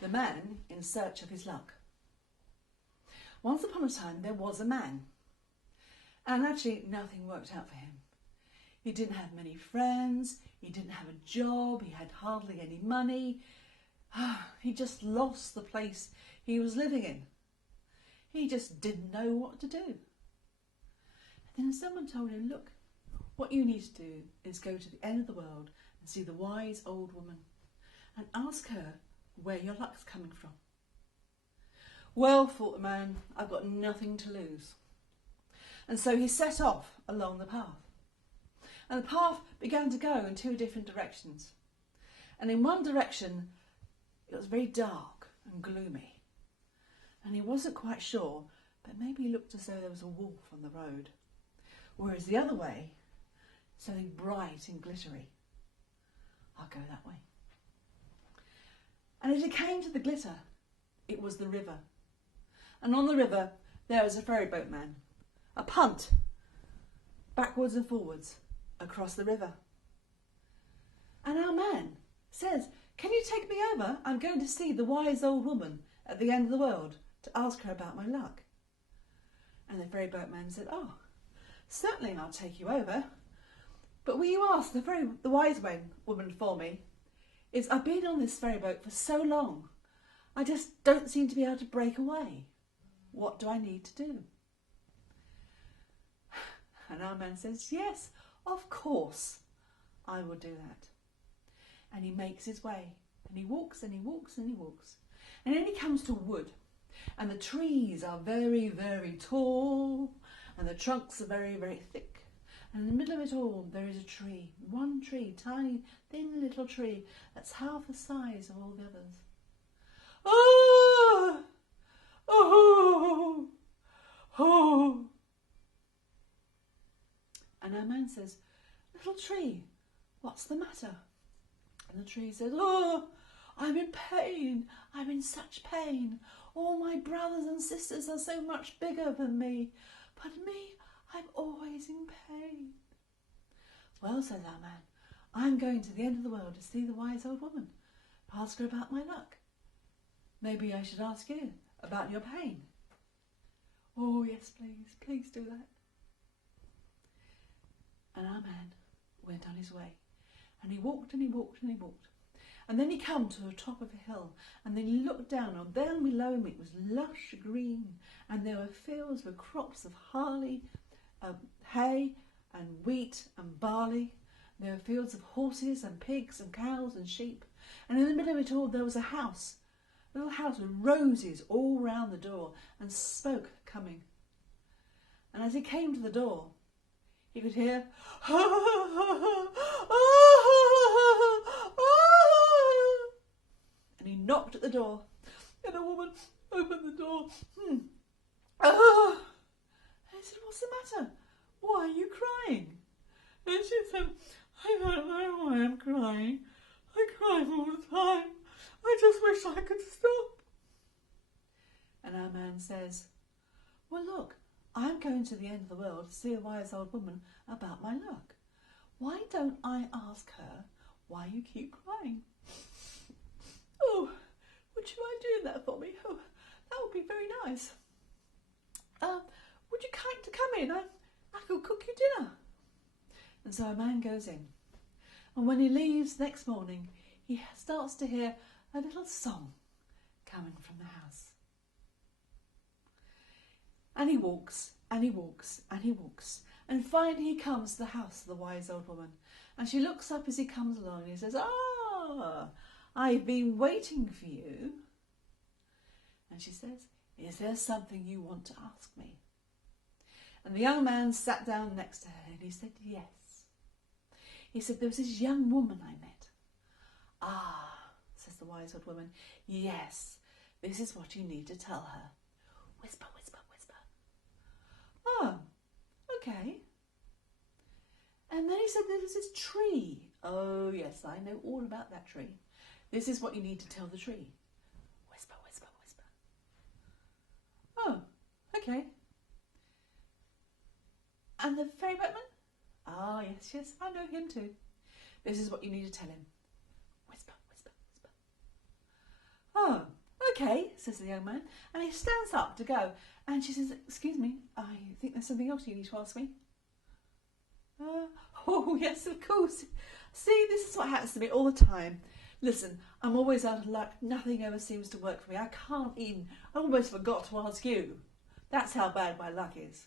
The Man in Search of His Luck. Once upon a time there was a man, and actually nothing worked out for him. He didn't have many friends, he didn't have a job, he had hardly any money. He just lost the place he was living in. He just didn't know what to do. And then someone told him, look, what you need to do is go to the end of the world and see the wise old woman and ask her where your luck's coming from. Well, thought the man, I've got nothing to lose. And so he set off along the path. And the path began to go in two different directions. And in one direction, it was very dark and gloomy. And he wasn't quite sure, but maybe he looked as though there was a wolf on the road. Whereas the other way, something bright and glittery. I'll go that way. And as he came to the glitter, it was the river. And on the river, there was a ferry boatman, a punt, backwards and forwards, across the river. And our man says, can you take me over? I'm going to see the wise old woman at the end of the world to ask her about my luck. And the ferry boatman said, oh, certainly I'll take you over. But will you ask the wise woman for me? I've been on this ferry boat for so long, I just don't seem to be able to break away. What do I need to do? And our man says, yes, of course, I will do that. And he makes his way, and he walks and he walks and he walks. And then he comes to a wood, and the trees are very, very tall, and the trunks are very, very thick. And in the middle of it all, there is a tree, one tree, tiny, thin little tree, that's half the size of all the others. Oh! Oh! Oh! And our man says, little tree, what's the matter? And the tree says, oh, I'm in pain. I'm in such pain. All my brothers and sisters are so much bigger than me. But me, I'm always in pain. Well, says our man, I'm going to the end of the world to see the wise old woman. Ask her about my luck. Maybe I should ask you about your pain. Oh, yes, please. Please do that. And our man went on his way. And he walked and he walked and he walked. And then he came to the top of a hill, and then he looked down, and down below him it was lush green, and there were fields with crops of hay and wheat and barley. There were fields of horses and pigs and cows and sheep. And in the middle of it all there was a house, a little house with roses all round the door and smoke coming. And as he came to the door, he could hear, and he knocked at the door, and a woman opened the door. And he said, what's the matter? Why are you crying? And she said, I don't know why I'm crying. I cry all the time. I just wish I could stop. And our man says, well, look, I'm going to the end of the world to see a wise old woman about my luck. Why don't I ask her why you keep crying? Oh, would you mind doing that for me? Oh, that would be very nice. Would you kind to come in? I could cook you dinner. And so a man goes in. And when he leaves next morning, he starts to hear a little song coming from the house. And he walks, and he walks, and he walks. And finally he comes to the house of the wise old woman. And she looks up as he comes along and he says, ah, I've been waiting for you. And she says, is there something you want to ask me? And the young man sat down next to her and he said, yes. He said, there was this young woman I met. Ah, says the wise old woman, yes, this is what you need to tell her. Whisper, whisper, whisper. Oh, okay. And then he said there was this tree. Oh, yes, I know all about that tree. This is what you need to tell the tree. Whisper, whisper, whisper. Oh, okay. And the fairy boatman? Ah, yes, yes, I know him too. This is what you need to tell him. Whisper, whisper, whisper. Oh, Okay, says the young man, and he stands up to go. And she says, excuse me, I think there's something else you need to ask me. Oh, yes, of course. See, this is what happens to me all the time. Listen, I'm always out of luck. Nothing ever seems to work for me. I almost forgot to ask you. That's how bad my luck is.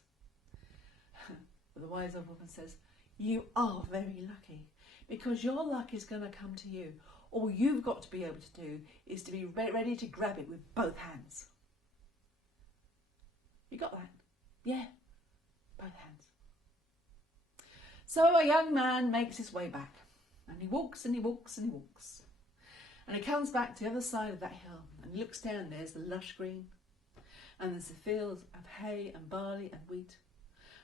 But the wise old woman says, you are very lucky, because your luck is going to come to you. All you've got to be able to do is to be ready to grab it with both hands. You got that? Yeah, both hands. So a young man makes his way back, and he walks and he walks and he walks. And he comes back to the other side of that hill, and he looks down, and there's the lush green, and there's the fields of hay and barley and wheat,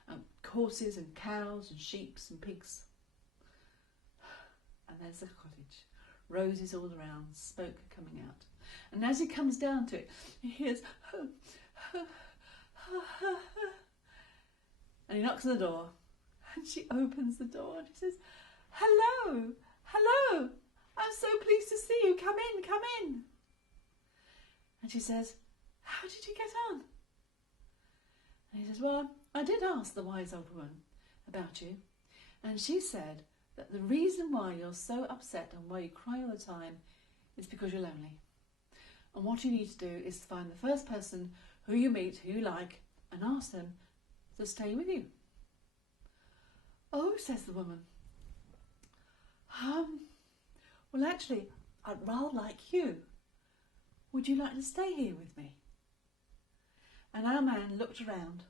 and horses and cows and sheep and pigs. And there's the cottage, roses all around, smoke coming out. And as he comes down to it, he hears, and he knocks on the door, and she opens the door, and he says, hello, hello, I'm so pleased to see you, come in, come in. And she says, how did you get on? And he says, well, I did ask the wise old woman about you, and she said that the reason why you're so upset and why you cry all the time is because you're lonely. And what you need to do is to find the first person who you meet, who you like, and ask them to stay with you. Oh, says the woman. Well, actually, I'd rather like you. Would you like to stay here with me? And our man looked around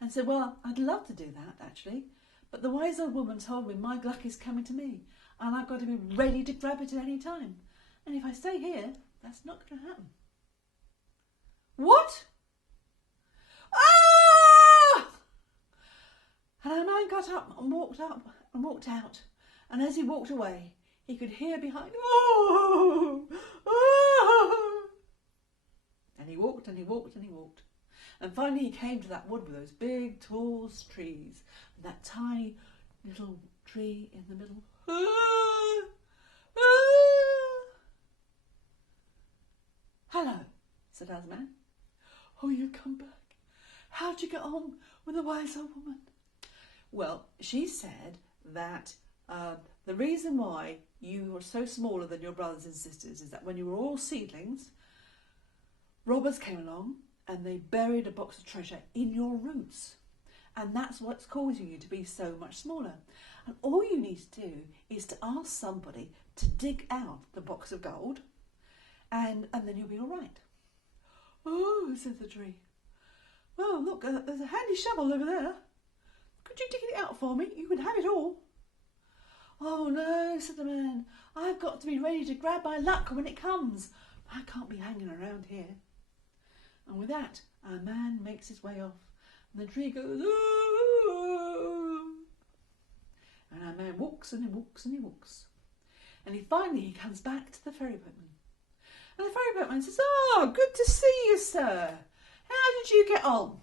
and said, well, I'd love to do that, actually, but the wise old woman told me my luck is coming to me, and I've got to be ready to grab it at any time. And if I stay here, that's not going to happen. What? Ah! And our man got up and walked out. And as he walked away, he could hear behind, oh, oh. And he walked and he walked and he walked. And finally he came to that wood with those big, tall trees, and that tiny little tree in the middle. Ah, ah. Hello, said our man. Oh, you've come back. How'd you get on with the wise old woman? Well, she said that the reason why you were so smaller than your brothers and sisters is that when you were all seedlings, robbers came along and they buried a box of treasure in your roots. And that's what's causing you to be so much smaller. And all you need to do is to ask somebody to dig out the box of gold, and then you'll be all right. Oh, said the tree. Well, look, there's a handy shovel over there. Could you dig it out for me? You can have it all. Oh no, said the man. I've got to be ready to grab my luck when it comes. I can't be hanging around here. And with that, our man makes his way off. And the tree goes, ooh. And our man walks and he walks and he walks. And he comes back to the ferry boatman. And the ferry boatman says, oh, good to see you, sir. How did you get on?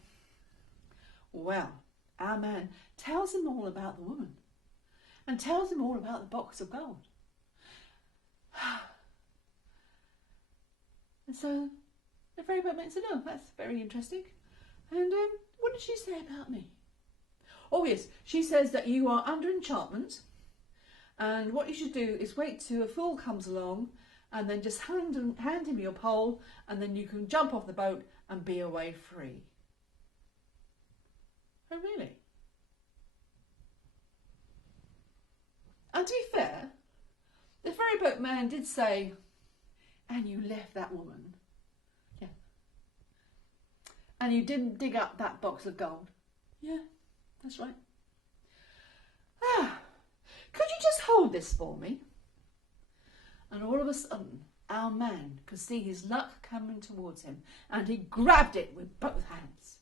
Well, our man tells him all about the woman and tells him all about the box of gold. And so the ferry boatman said, oh, that's very interesting. And what did she say about me? Oh, yes, she says that you are under enchantment, and what you should do is wait till a fool comes along and then just hand him your pole, and then you can jump off the boat and be away free. Oh, really? And to be fair, the ferry boat man did say, and you left that woman. Yeah. And you didn't dig up that box of gold. Yeah, that's right. Ah, could you just hold this for me? And all of a sudden, our man could see his luck coming towards him, and he grabbed it with both hands.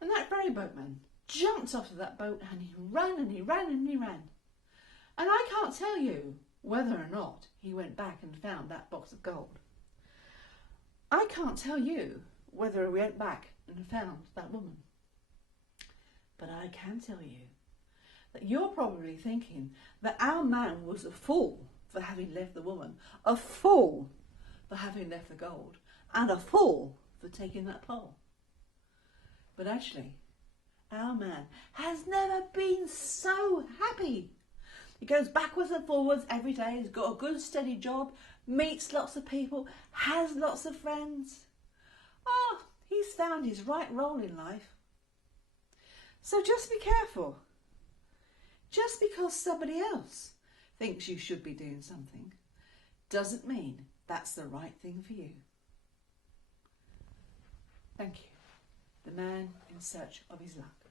And that ferry boatman jumped off of that boat, and he ran and he ran and he ran. And I can't tell you whether or not he went back and found that box of gold. I can't tell you whether he went back and found that woman. But I can tell you that you're probably thinking that our man was a fool for having left the woman. A fool for having left the gold and a fool for taking that pole. But actually, our man has never been so happy. He goes backwards and forwards every day. He's got a good steady job, meets lots of people, has lots of friends. Oh, he's found his right role in life. So just be careful. Just because somebody else thinks you should be doing something doesn't mean that's the right thing for you. Thank you. The Man in Search of His Luck.